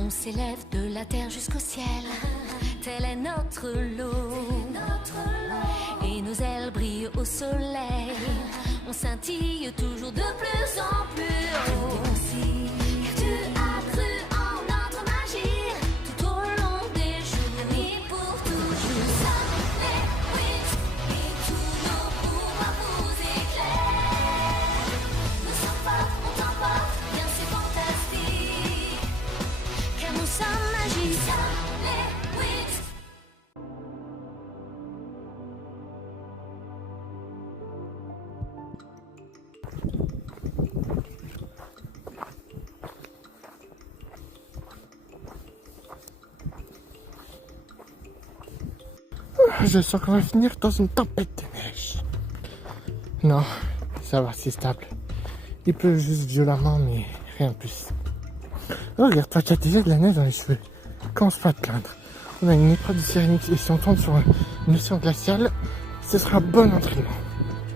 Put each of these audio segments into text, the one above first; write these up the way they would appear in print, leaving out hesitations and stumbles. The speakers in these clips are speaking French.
On s'élève de la terre jusqu'au ciel, tel est notre lot. Et nos ailes brillent au soleil, on scintille toujours de plus en plus haut. Car tu as cru en notre magie, tout au long des jours et pour toujours. Nous sommes les Wings et tous nos pouvoirs vous éclairent. Nous sommes forts, on t'emporte, bien c'est fantastique. Car nous sommes magiques, nous sommes les Wings. Je sens qu'on va finir dans une tempête de neige. Non, ça va, c'est stable. Il pleut juste violemment, mais rien de plus. Oh, regarde, toi, tu as déjà de la neige dans les cheveux. Commence pas à te plaindre. On a une épreuve de Cyrenix et si on tombe sur une océan glacial, ce sera bon entraînement.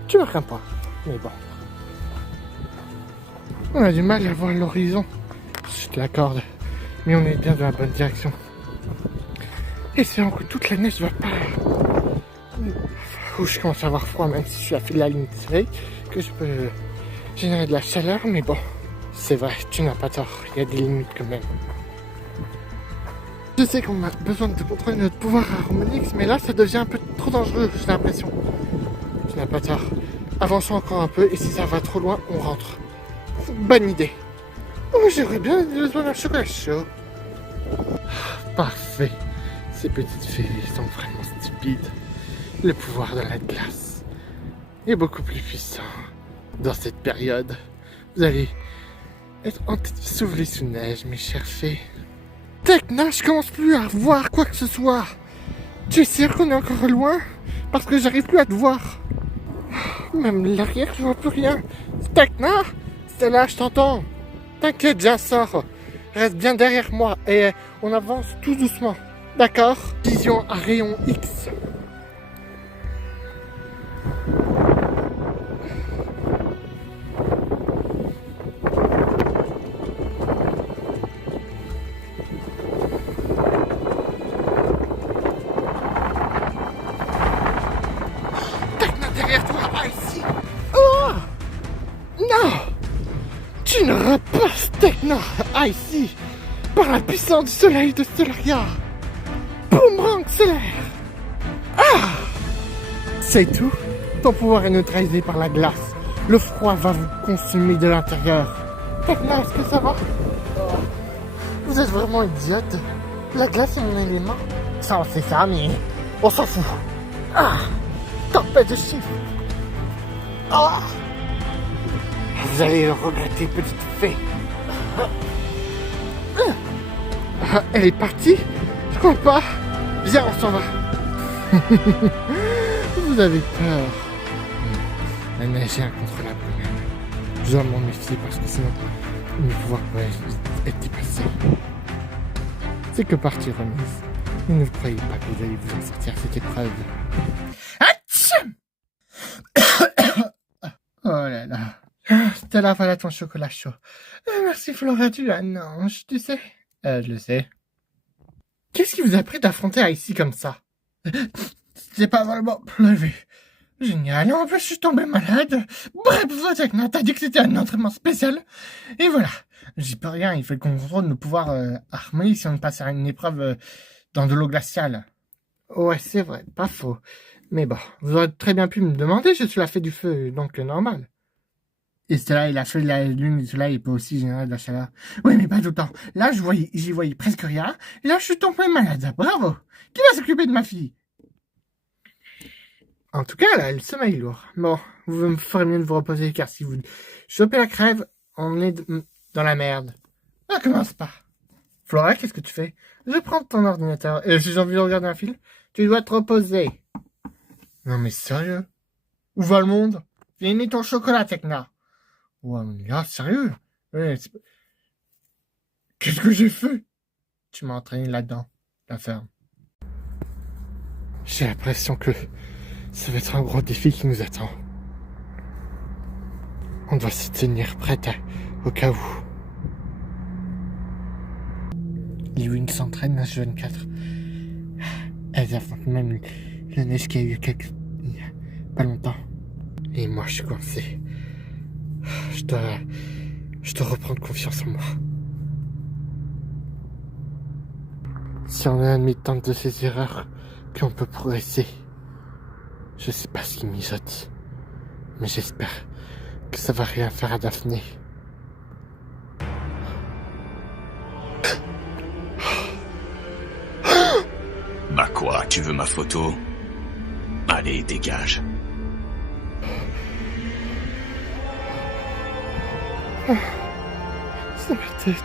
Tu marques un point, mais bon. On a du mal à voir l'horizon, je te l'accorde, mais on est bien dans la bonne direction. Espérons que toute la neige va pas... Ouh, je commence à avoir froid, même si je suis à la ligne de soleil, que je peux générer de la chaleur, mais bon, c'est vrai, tu n'as pas tort, il y a des limites quand même. Je sais qu'on a besoin de contrôler notre pouvoir harmonique, mais là ça devient un peu trop dangereux, j'ai l'impression. Tu n'as pas tort. Avançons encore un peu, et si ça va trop loin, on rentre. Bonne idée. Oh, j'aurais bien besoin d'un chocolat chaud. Parfait. Ces petites fées sont vraiment stupides. Le pouvoir de la glace est beaucoup plus puissant. Dans cette période, vous allez être ensoufflés sous neige, mes chères fées. Tekna, je commence plus à voir quoi que ce soit. Tu es sûr qu'on est encore loin? Parce que j'arrive plus à te voir. Même l'arrière, je vois plus rien. Tekna, c'est là, je t'entends. T'inquiète, j'assors. Reste bien derrière moi et on avance tout doucement. D'accord? Vision à rayon X. Tekna derrière toi, ici. Oh! Non! Tu ne repasses Tekna, ici, par la puissance du soleil de Stellaria. Boomerang solaire. Ah! C'est tout. Ton pouvoir est neutralisé par la glace. Le froid va vous consumer de l'intérieur. Tekna, est-ce que ça va? Vous êtes vraiment idiote. La glace est mon élément. Ça, on sait ça, mais on s'en fout. Ah! Tempête de chiffres. Ah! Vous allez le regretter, petite fée. Ah, elle est partie? Je crois pas. Viens, on s'en va. Vous avez peur. La neige est incontrôlable quand même. Je dois m'en méfier parce que sinon, mes pouvoirs pourraient être dépassés. C'est que partie remise. Mais ne croyez pas que vous allez vous en sortir cette épreuve. Atcham! Oh là là. Stella, voilà ton chocolat chaud. Merci Flora, tu l'annonces, tu sais. Je le sais. Qu'est-ce qui vous a pris d'affronter Icy comme ça? C'est pas vraiment pleuvé. Génial, et en plus je suis tombé malade. Bref, Tekna, t'as dit que c'était un entraînement spécial. Et voilà, j'y peux rien, il faut qu'on contrôle nos pouvoirs harmoniques si on passe à une épreuve dans de l'eau glaciale. Ouais, c'est vrai, pas faux. Mais bon, vous aurez très bien pu me demander, je suis la fée du feu, donc normal. Et Stella, il a fait la lune du soleil, il peut aussi générer de la chaleur. Oui, mais pas tout le temps. Là, j'y voyais presque rien. Et là, je suis tombé malade. Bravo! Qui va s'occuper de ma fille? En tout cas, là, le sommeil est lourd. Bon, vous me ferez mieux de vous reposer, car si vous chopez la crève, on est dans la merde. Ah, commence pas. Flora, qu'est-ce que tu fais? Je prends ton ordinateur. Et si j'ai envie de regarder un film, tu dois te reposer. Non, mais sérieux? Où va le monde? Finis ton chocolat, Tekna. Ouais, mais là, sérieux? Ouais, qu'est-ce que j'ai fait? Tu m'as entraîné là-dedans, la ferme. J'ai l'impression que ça va être un gros défi qui nous attend. On doit se tenir prête au cas où. Les Wings s'entraînent à H24. Elles affrontent même la neige qu'il y a eu il y a pas longtemps. Et moi, je suis coincé. Je dois reprendre confiance en moi. Si on admet tant de ces erreurs, qu'on peut progresser. Je sais pas ce qui mijote, mais j'espère que ça va rien faire à Daphné. Bah quoi, tu veux ma photo? Allez, dégage. C'est ma tête.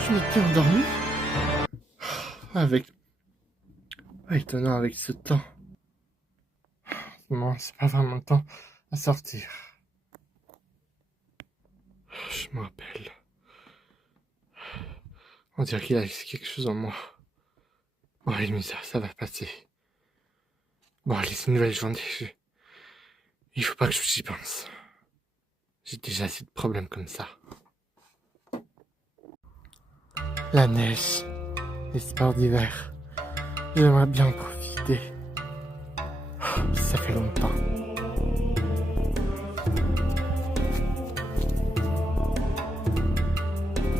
Je m'étais endormi. Étonnant avec ce temps. Non, c'est pas vraiment le temps à sortir. Je me rappelle. On dirait qu'il a laissé quelque chose en moi. Bon, allez, mais ça va passer. Bon, allez, c'est une nouvelle journée. Il faut pas que j'y pense. J'ai déjà assez de problèmes comme ça. La neige, les sports d'hiver. J'aimerais bien en profiter. Ça fait longtemps.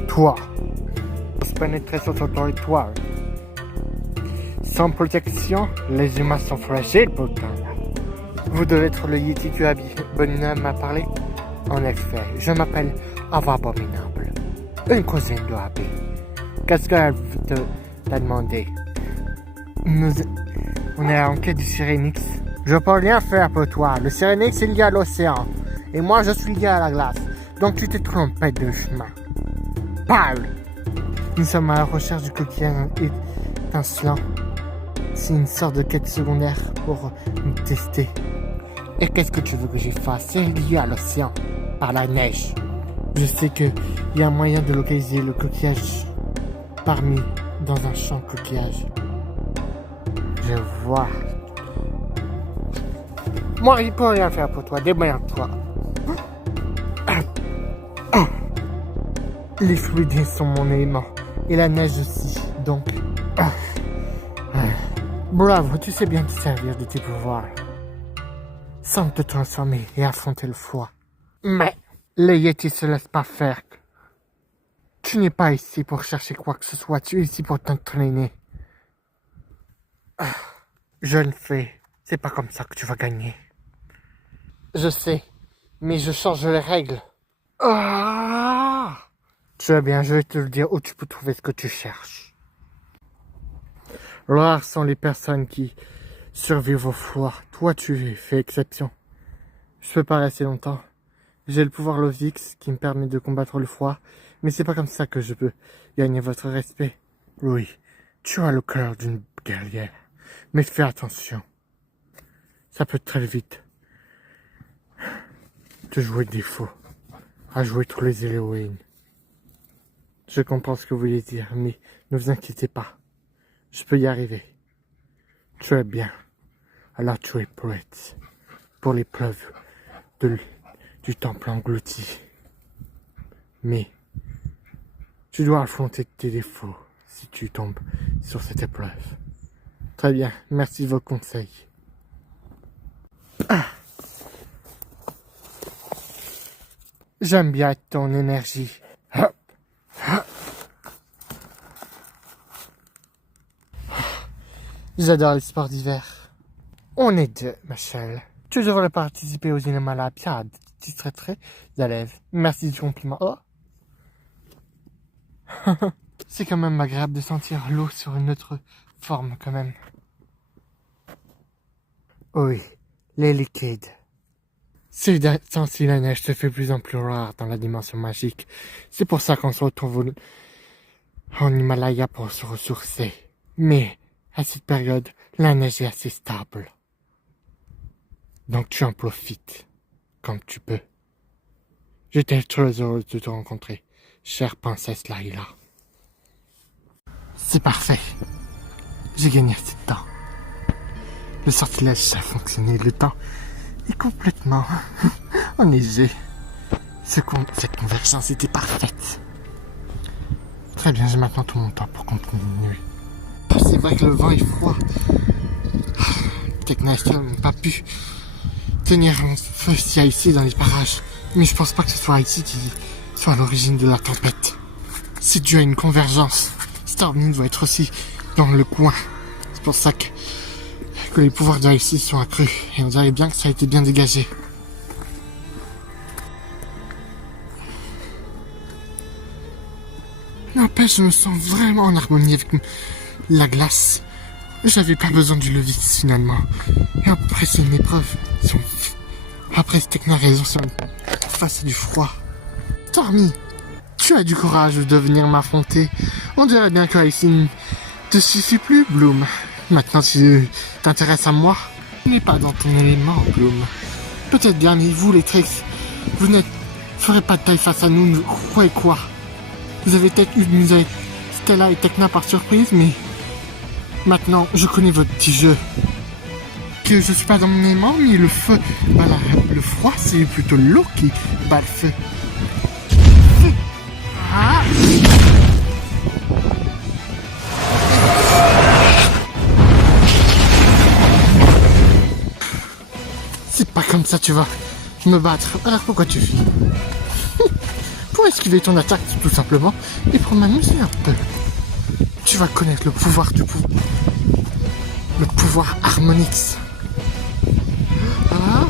Toi, on se pénétrer sur ton territoire. Sans protection, les humains sont fragiles pourtant. Vous devez être le Yeti que Abominable m'a parlé. En effet, je m'appelle Ava Abominable, une cousine de Abby. Qu'est-ce qu'elle t'a demandé? On est en quête du Syrinx. Je peux rien faire pour toi. Le Syrinx est lié à l'océan. Et moi, je suis lié à la glace. Donc tu t'es trompé de chemin. Parle! Nous sommes à la recherche du coquillage étincelant. C'est une sorte de quête secondaire pour nous tester. Et qu'est-ce que tu veux que j'y fasse? C'est lié à l'océan, par la neige. Je sais qu'il y a un moyen de localiser le coquillage dans un champ de coquillage. Je vois. Moi, il peut rien faire pour toi. Démerde-toi. Les fluides sont mon élément. Et la neige aussi. Donc... Bravo, tu sais bien te servir de tes pouvoirs. Sans te transformer et affronter le froid. Mais les Yetis se laissent pas faire. Tu n'es pas ici pour chercher quoi que ce soit. Tu es ici pour t'entraîner. Jeune fée, c'est pas comme ça que tu vas gagner. Je sais, mais je change les règles. Très bien, je vais te le dire où tu peux trouver ce que tu cherches. Rares sont les personnes qui survivent au froid. Toi, tu fais exception. Je peux pas rester longtemps. J'ai le pouvoir Lovix qui me permet de combattre le froid, mais c'est pas comme ça que je peux gagner votre respect. Oui, tu as le cœur d'une guerrière, mais fais attention. Ça peut très vite te jouer des faux, à jouer tous les Halloween. Je comprends ce que vous voulez dire, mais ne vous inquiétez pas. Je peux y arriver. Très bien. Alors tu es prête pour l'épreuve du temple englouti. Mais tu dois affronter tes défauts si tu tombes sur cette épreuve. Très bien, merci de vos conseils. J'aime bien ton énergie. J'adore les sports d'hiver. On est deux, Michel. Tu devrais participer aux Olympiades. Tu serais très à l'aise. Merci du compliment. Oh. C'est quand même agréable de sentir l'eau sur une autre forme, quand même. Oui, les liquides. Ces temps-ci, la neige se fait de plus en plus rare dans la dimension magique. C'est pour ça qu'on se retrouve en Himalaya pour se ressourcer. Mais, à cette période, la neige est assez stable. Donc tu en profites, comme tu peux. J'étais très heureuse de te rencontrer, chère princesse Layla. C'est parfait. J'ai gagné assez de temps. Le sortilège a fonctionné, le temps est complètement enneigé. Cette convergence était parfaite. Très bien, j'ai maintenant tout mon temps pour continuer. C'est vrai que le vent est froid. Tekna et Estelle n'ont pas pu tenir un feu s'il y a ici dans les parages. Mais je pense pas que ce soit ici qui soit à l'origine de la tempête. C'est dû à une convergence. Stormy doit être aussi dans le coin. C'est pour ça que les pouvoirs d'Icy sont accrus. Et on dirait bien que ça a été bien dégagé. N'empêche, je me sens vraiment en harmonie avec la glace. J'avais pas besoin du levis finalement. Et après, c'est une épreuve. Après, Tekna a raison face à du froid. Stormy, tu as du courage de venir m'affronter. On dirait bien que Icy ne te suffit plus, Bloom. Maintenant, tu t'intéresses à moi. Tu n'es pas dans ton élément, Bloom. Peut-être bien, mais vous, les Tricks, vous ne ferez pas de taille face à nous, croyez quoi. Vous avez peut-être eu Stella et Tekna par surprise, mais maintenant, je connais votre petit jeu. Que je suis pas dans mon aimant, mais le feu, voilà, le froid, c'est plutôt l'eau qui bat le feu. Ah. C'est pas comme ça tu vas me battre, alors pourquoi tu fuis? Pour esquiver ton attaque, tout simplement, et pour m'amuser un peu. Tu vas connaître le pouvoir le pouvoir Harmonix. Ah.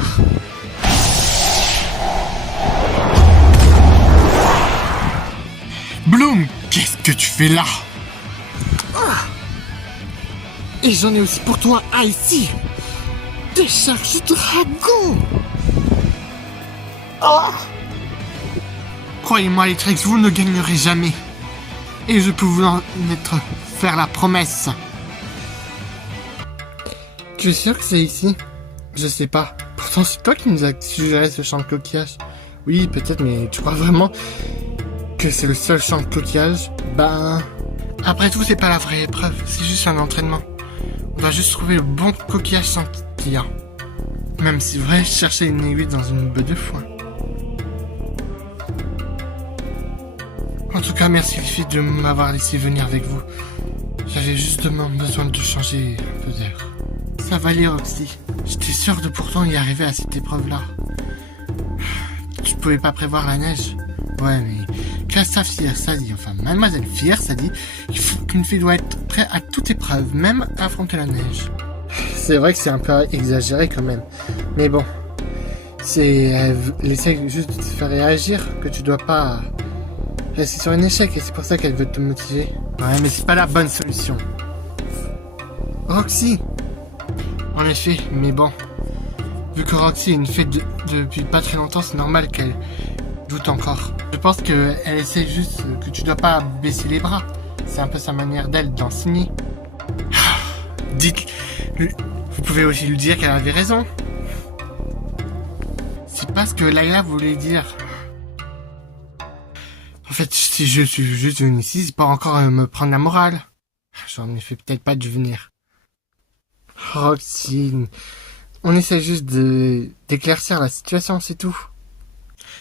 Bloom, qu'est-ce que tu fais là? Ah. Et j'en ai aussi pour toi, Icy. Décharge dragon. Oh. Croyez-moi, les Tricks, vous ne gagnerez jamais. Et je peux vous en faire la promesse. Tu es sûr que c'est ici? Je sais pas. Pourtant, c'est toi qui nous as suggéré ce champ de coquillage. Oui, peut-être, mais tu crois vraiment que c'est le seul champ de coquillage? Ben... Après tout, c'est pas la vraie épreuve. C'est juste un entraînement. On doit juste trouver le bon coquillage scintillant. Même si vrai, chercher une aiguille dans une bœuf de foin. En tout cas, merci les filles de m'avoir laissé venir avec vous. J'avais justement besoin de changer un peu d'air. Ça va aller, Roxy. J'étais sûr de pourtant y arriver à cette épreuve-là. Tu pouvais pas prévoir la neige? Ouais, mais Classa Fierce a dit, enfin Mademoiselle Fierce a dit qu'une fille doit être prête à toute épreuve, même à affronter la neige. C'est vrai que c'est un peu exagéré quand même. Mais bon, elle essaie juste de te faire réagir, que tu dois pas rester sur un échec et c'est pour ça qu'elle veut te motiver. Ouais, mais c'est pas la bonne solution. Roxy! En effet, mais bon. Vu que Roxy est une fée depuis pas très longtemps, c'est normal qu'elle doute encore. Je pense qu'elle essaie juste que tu dois pas baisser les bras. C'est un peu sa manière d'elle d'enseigner. Dites, vous pouvez aussi lui dire qu'elle avait raison. C'est pas ce que Layla voulait dire. En fait, si je suis juste venu ici, c'est pas encore me prendre la morale. J'en ai fait peut-être pas du venir. Roxy, on essaie juste d'éclaircir la situation, c'est tout.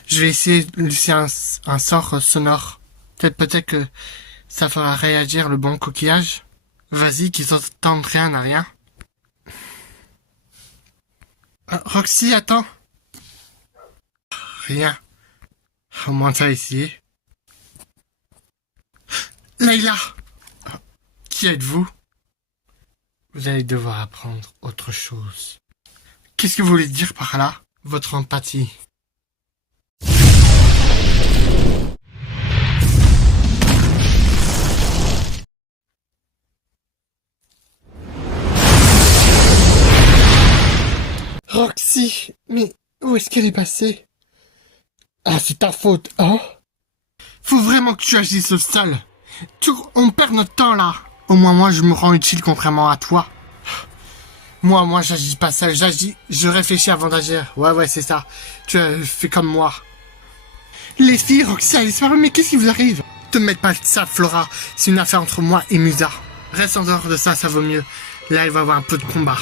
Je vais essayer de laisser un sort sonore. Peut-être que ça fera réagir le bon coquillage. Vas-y, qu'ils entendent rien à rien. Roxy, attends. Rien. Au moins t'as essayé. Layla! Qui êtes-vous? Vous allez devoir apprendre autre chose. Qu'est-ce que vous voulez dire par là? Votre empathie. Roxy, mais où est-ce qu'elle est passée? Ah, c'est ta faute, hein? Faut vraiment que tu agisses seul. On perd notre temps là. Au moins moi je me rends utile contrairement à toi. Moi, j'agis pas seul, je réfléchis avant d'agir. Ouais, c'est ça. Tu as fait comme moi. Les filles, Roxy a disparu, mais qu'est-ce qui vous arrive? Te mets pas ça, Flora. C'est une affaire entre moi et Musa. Reste en dehors de ça, ça vaut mieux. Là, il va y avoir un peu de combat.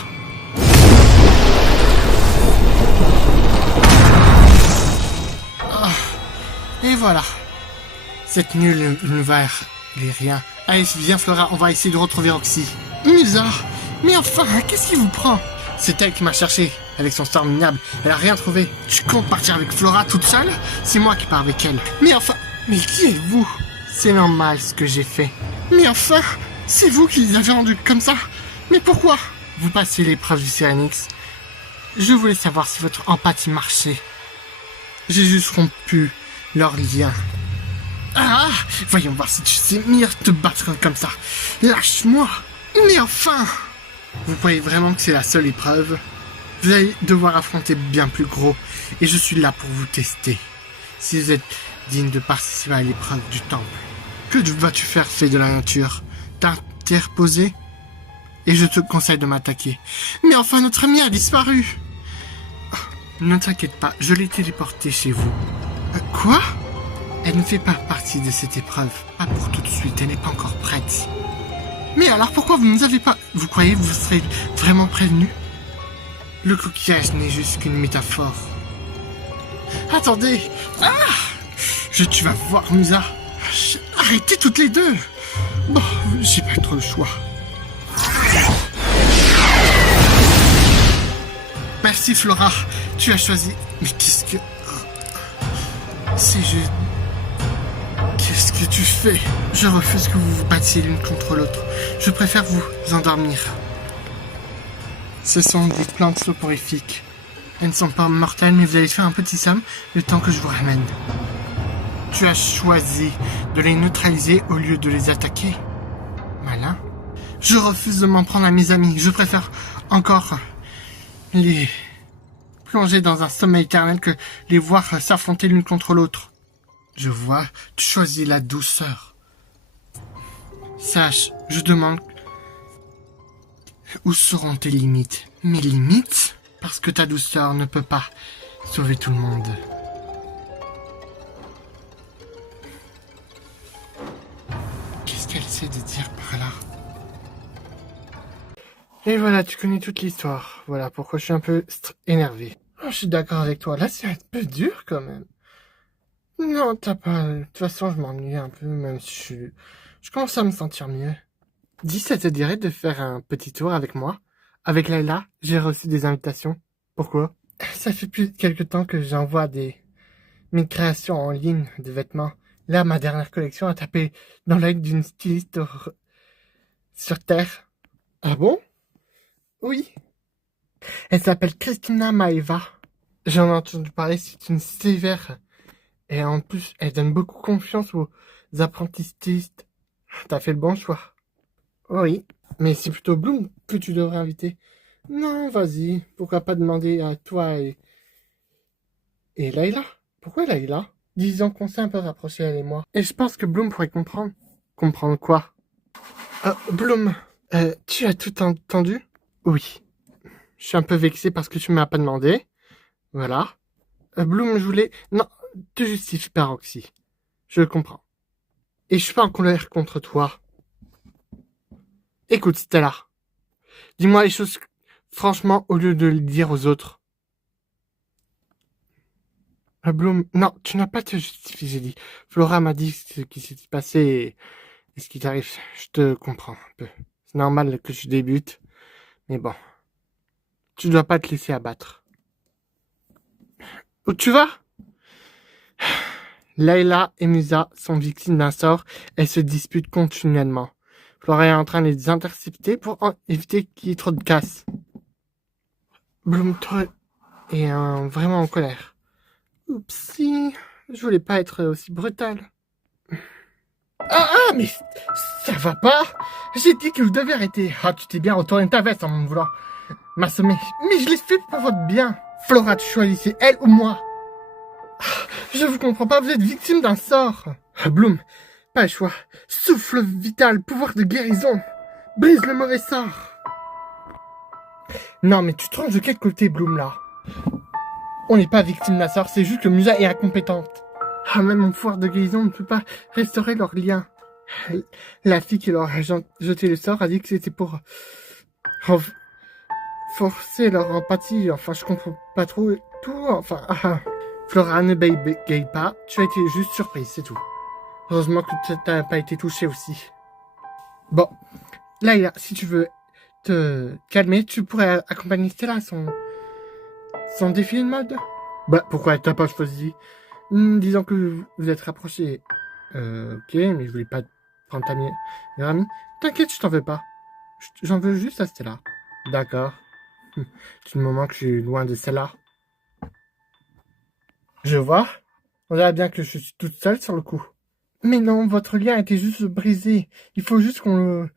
Oh. Et voilà. Cette nulle univers, il est rien. Allez, viens Flora, on va essayer de retrouver Roxy. Musa, mais enfin, qu'est-ce qui vous prend? C'est elle qui m'a cherché, avec son sort minable. Elle a rien trouvé. Tu comptes partir avec Flora toute seule? C'est moi qui pars avec elle. Mais enfin, mais qui êtes-vous? C'est normal ce que j'ai fait. Mais enfin, c'est vous qui les avez rendus comme ça? Mais pourquoi? Vous passez l'épreuve du Cyrenix. Je voulais savoir si votre empathie marchait. J'ai juste rompu leur lien. Ah, voyons voir si tu sais mieux te battre comme ça. Lâche-moi. Mais enfin! Vous croyez vraiment que c'est la seule épreuve? Vous allez devoir affronter bien plus gros, et je suis là pour vous tester. Si vous êtes digne de participer à l'épreuve du temple, que vas-tu faire, fée de la nature? T'interposer? Et je te conseille de m'attaquer. Mais enfin, notre ami a disparu! Oh, ne t'inquiète pas, je l'ai téléporté chez vous. Quoi? Elle ne fait pas partie de cette épreuve. Pas pour tout de suite, elle n'est pas encore prête. Mais alors pourquoi vous ne nous avez pas... Vous croyez que vous serez vraiment prévenus? Le coquillage n'est juste qu'une métaphore. Attendez! Ah! Tu vas voir, Musa. Arrêtez toutes les deux! Bon, j'ai pas trop le choix. Merci Flora, tu as choisi... Mais qu'est-ce que... C'est juste... Qu'est-ce que tu fais? Je refuse que vous vous battiez l'une contre l'autre. Je préfère vous endormir. Ce sont des plantes soporifiques. Elles ne sont pas mortelles, mais vous allez faire un petit somme le temps que je vous ramène. Tu as choisi de les neutraliser au lieu de les attaquer. Malin. Je refuse de m'en prendre à mes amis. Je préfère encore les plonger dans un sommeil éternel que les voir s'affronter l'une contre l'autre. Je vois, tu choisis la douceur. Sache, je demande... Où seront tes limites? Mes limites? Parce que ta douceur ne peut pas sauver tout le monde. Qu'est-ce qu'elle essaie de dire par là? Et voilà, tu connais toute l'histoire. Voilà pourquoi je suis un peu énervé. Oh, je suis d'accord avec toi, là c'est un peu dur quand même. Non, t'as pas... De toute façon, je m'ennuie un peu, même si je commence à me sentir mieux. Dis, ça te dirait de faire un petit tour avec moi? Avec Layla, j'ai reçu des invitations. Pourquoi? Ça fait plus de quelque temps que j'envoie mes créations en ligne de vêtements. Là, ma dernière collection a tapé dans l'œil d'une styliste sur Terre. Ah bon? Oui. Elle s'appelle Christina Maeva. J'en ai entendu parler, c'est une sévère... Et en plus, elle donne beaucoup confiance aux apprentis stylistes. T'as fait le bon choix. Oui, mais c'est plutôt Bloom que tu devrais inviter. Non, vas-y, pourquoi pas demander à toi et Layla? Pourquoi Layla? Disons qu'on s'est un peu rapprochés, elle et moi. Et je pense que Bloom pourrait comprendre. Comprendre quoi? Bloom, tu as tout entendu? Oui. Je suis un peu vexé parce que tu m'as pas demandé. Voilà. Bloom, je voulais... Non, te justifie pas, Roxy. Je le comprends. Et je suis pas en colère contre toi. Écoute, Stella. Dis-moi les choses franchement au lieu de le dire aux autres. Bloom, non, tu n'as pas à te justifier, j'ai dit. Flora m'a dit ce qui s'est passé et ce qui t'arrive. Je te comprends un peu. C'est normal que je débute. Mais bon. Tu dois pas te laisser abattre. Où tu vas? Layla et Musa sont victimes d'un sort. Elles se disputent continuellement. Flora est en train de les intercepter pour éviter qu'il y ait trop de casse. Bloom est vraiment en colère. Oupsie, je voulais pas être aussi brutal. Mais ça va pas. J'ai dit que vous devez arrêter. Ah, tu t'es bien retourné ta veste en me voulant m'assommer. Mais je l'ai fait pour votre bien. Flora, tu choisissez elle ou moi. Je vous comprends pas, vous êtes victime d'un sort. Bloom, pas le choix. Souffle vital, pouvoir de guérison. Brise le mauvais sort. Non, mais tu te trompes de quel côté, Bloom, là? On n'est pas victime d'un sort, c'est juste que Musa est incompétente. Ah, même mon pouvoir de guérison ne peut pas restaurer leur lien. La fille qui leur a jeté le sort a dit que c'était pour forcer leur empathie. Enfin, je comprends pas trop tout. Enfin, Flora, ne bégaye pas. Tu as été juste surprise, c'est tout. Heureusement que tu n'as pas été touchée aussi. Bon, Layla, si tu veux te calmer, tu pourrais accompagner Stella à son défilé de mode. Bah, pourquoi t'as pas choisi? Disons que vous êtes rapprochés. Ok, mais je voulais pas prendre ta meilleure amie. T'inquiète, je t'en veux pas. J'en veux juste à Stella. D'accord. Du moment que je suis loin de celle-là. Je vois. On dirait bien que je suis toute seule sur le coup. Mais non, votre lien était juste brisé. Il faut juste qu'on le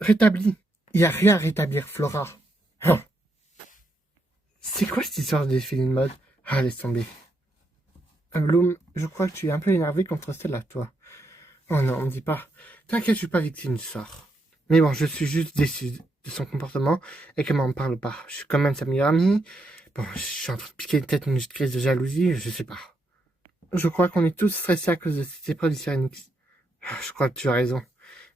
rétablit. Il n'y a rien à rétablir, Flora. Hein. C'est quoi cette histoire de défilé de mode? Ah, laisse tomber. Bloom, je crois que tu es un peu énervé contre Stella, toi. Oh non, on me dit pas. T'inquiète, je suis pas victime du sort. Mais bon, je suis juste déçu de son comportement et qu'elle m'en parle pas. Je suis quand même sa meilleure amie. Bon, je suis en train de piquer peut-être une crise de jalousie, je sais pas. Je crois qu'on est tous stressés à cause de cette épreuve du Cyrenix. Je crois que tu as raison.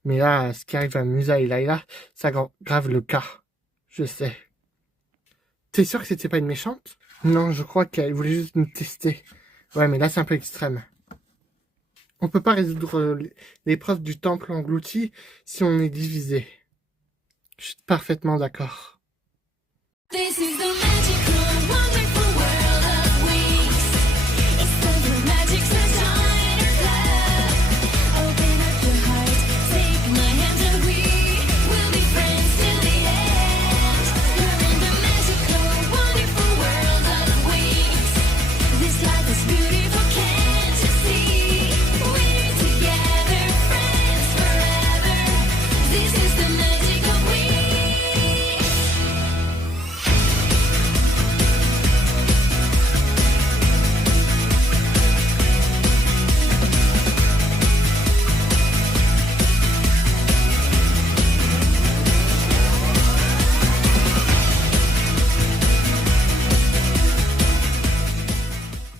Mais là, ce qui arrive à Musa et Layla, ça aggrave le cas. Je sais. T'es sûr que c'était pas une méchante? Non, je crois qu'elle voulait juste nous tester. Ouais, mais là, c'est un peu extrême. On peut pas résoudre l'épreuve du temple englouti si on est divisé. Je suis parfaitement d'accord. This is the